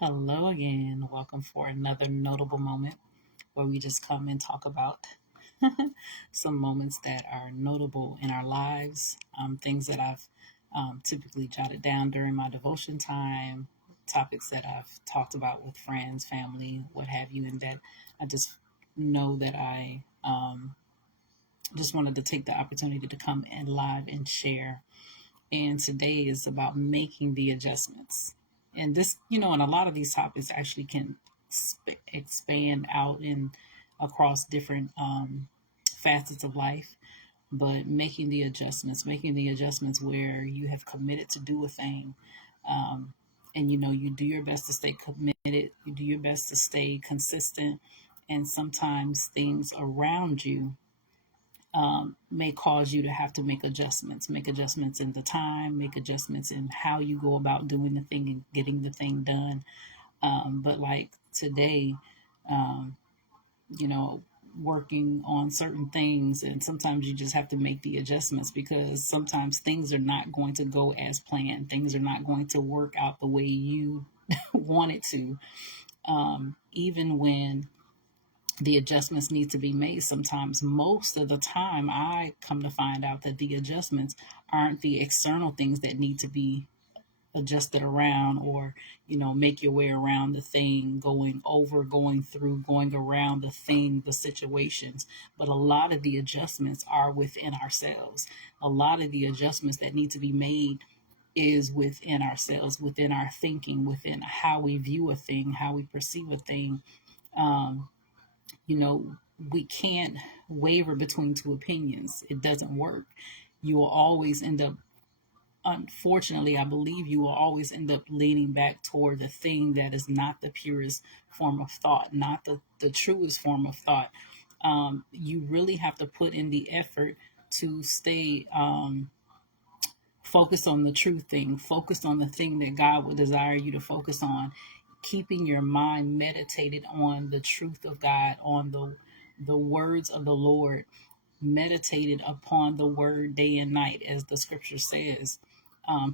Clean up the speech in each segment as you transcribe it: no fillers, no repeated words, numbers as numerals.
Hello again. Welcome for another notable moment where we just come and talk about some moments that are notable in our lives, things that I've typically jotted down during my devotion time, topics that I've talked about with friends, family, what have you, and that I just know that I just wanted to take the opportunity to come and live and share. And today is about making the adjustments. And this, and a lot of these topics actually can expand out in across different facets of life. But making the adjustments where you have committed to do a thing, and you do your best to stay committed, you do your best to stay consistent, and sometimes things around you may cause you to have to make adjustments in the time, make adjustments in how you go about doing the thing and getting the thing done. But like today, um, you know, working on certain things, and sometimes you just have to make the adjustments because sometimes things are not going to go as planned. Things are not going to work out the way you want it to. Even when the adjustments need to be made sometimes, most of the time I come to find out that the adjustments aren't the external things that need to be adjusted around, or make your way around the thing, going over, going through, going around the thing, the situations. But a lot of the adjustments are within ourselves. A lot of the adjustments that need to be made is within ourselves, within our thinking, within how we view a thing, how we perceive a thing. um, you know, we can't waver between two opinions. It doesn't work. You will always end up, unfortunately, I believe you will always end up leaning back toward the thing that is not the purest form of thought, not the truest form of thought. You really have to put in the effort to stay focused on the true thing, focused on the thing that God would desire you to focus on, keeping your mind meditated on the truth of God, on the words of the Lord, meditated upon the word day and night, as the scripture says,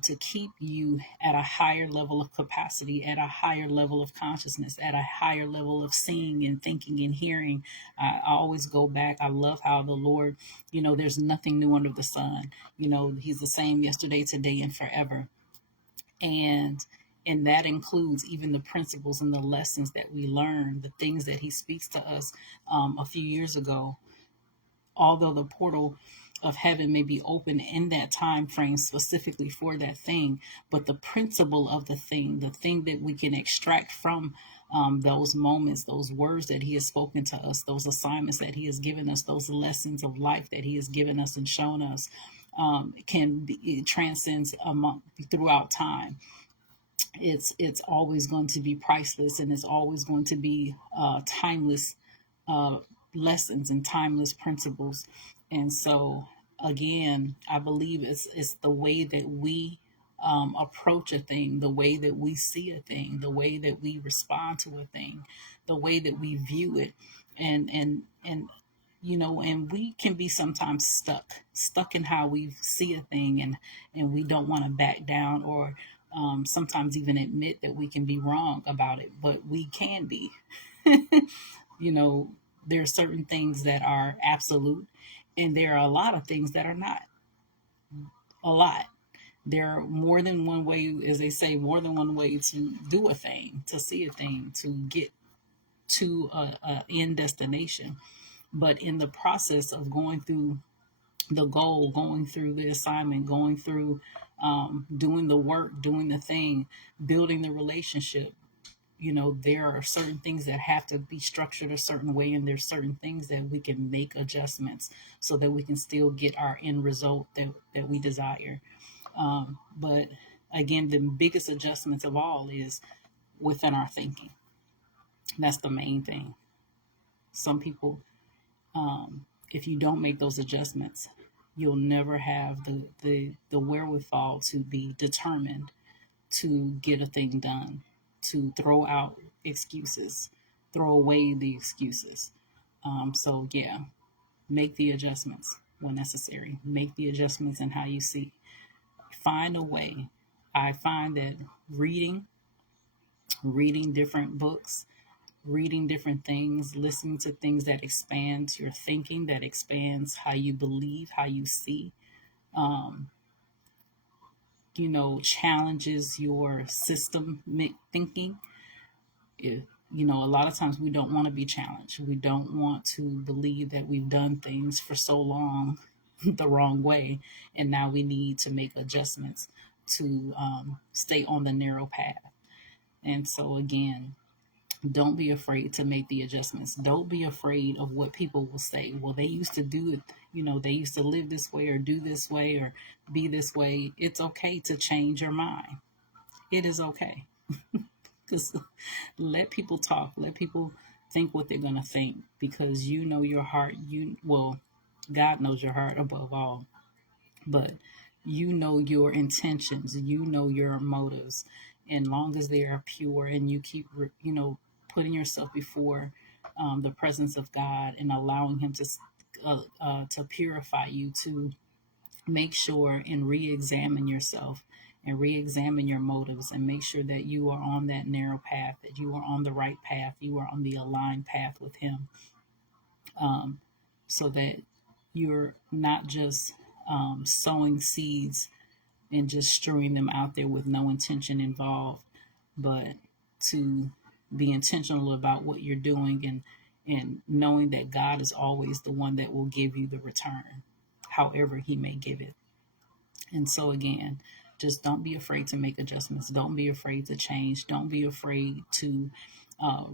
to keep you at a higher level of capacity, at a higher level of consciousness, at a higher level of seeing and thinking and hearing. I always go back. I love how the Lord, there's nothing new under the sun. He's the same yesterday, today, and forever. And that includes even the principles and the lessons that we learn, the things that he speaks to us a few years ago. Although the portal of heaven may be open in that time frame specifically for that thing, but the principle of the thing that we can extract from those moments, those words that he has spoken to us, those assignments that he has given us, those lessons of life that he has given us and shown us, it transcends throughout time. It's always going to be priceless, and it's always going to be timeless uh, lessons and timeless principles. And so, again, I believe it's the way that we approach a thing, the way that we see a thing, the way that we respond to a thing, the way that we view it, and and we can be sometimes stuck in how we see a thing, and we don't want to back down, or sometimes even admit that we can be wrong about it, but we can be. you know, there are certain things that are absolute, and there are a lot of things that are not. A lot. There are more than one way, as they say, more than one way to do a thing, to see a thing, to get to a end destination. But in the process of going through the goal, going through the assignment, going through doing the work, doing the thing, building the relationship, there are certain things that have to be structured a certain way, and there's certain things that we can make adjustments so that we can still get our end result that we desire. But again, the biggest adjustments of all is within our thinking. That's the main thing. Some people, if you don't make those adjustments, you'll never have the wherewithal to be determined to get a thing done, to throw out excuses, throw away the excuses. So, yeah, make the adjustments when necessary. Make the adjustments in how you see. Find a way. I find that reading, reading different books, reading different things, listening to things that expands your thinking, that expands how you believe, how you see, um, challenges your systemic thinking. If, a lot of times we don't want to be challenged. We don't want to believe that we've done things for so long the wrong way, and now we need to make adjustments to stay on the narrow path. And so, again, don't be afraid to make the adjustments. Don't be afraid of what people will say. Well, they used to do it, they used to live this way or do this way or be this way. It's okay to change your mind. It is okay. Because let people talk, let people think what they're going to think, because you know your heart. God knows your heart above all, but you know your intentions, you know your motives, and long as they are pure and you keep putting yourself before the presence of God and allowing him to purify you, to make sure and re-examine yourself and re-examine your motives, and make sure that you are on that narrow path, that you are on the right path, you are on the aligned path with him, so that you're not just sowing seeds and just strewing them out there with no intention involved, but to be intentional about what you're doing, and knowing that God is always the one that will give you the return, however he may give it. And so, again, just don't be afraid to make adjustments. Don't be afraid to change. Don't be afraid to uh,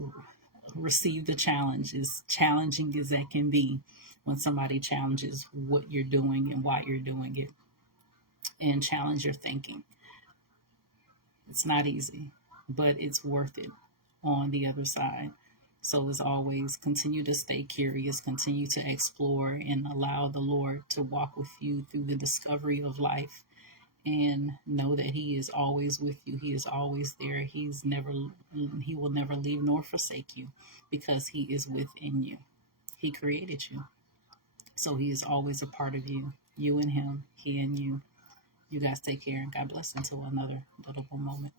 receive the challenge, as challenging as that can be, when somebody challenges what you're doing and why you're doing it, and challenge your thinking. It's not easy, but it's worth it on the other side. So, as always, continue to stay curious, continue to explore, and allow the Lord to walk with you through the discovery of life. And know that he is always with you. He is always there. He will never leave nor forsake you, because he is within you. He created you. So he is always a part of you. You and him, he and you. You guys take care, and God bless until another notable moment.